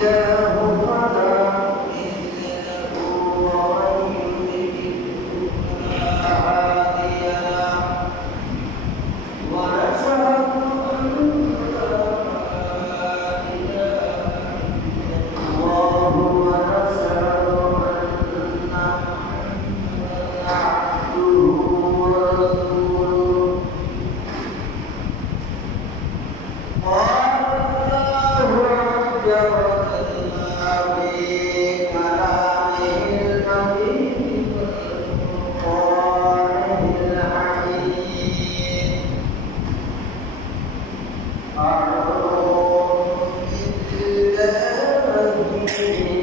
Yeah. Thank you.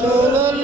রসুল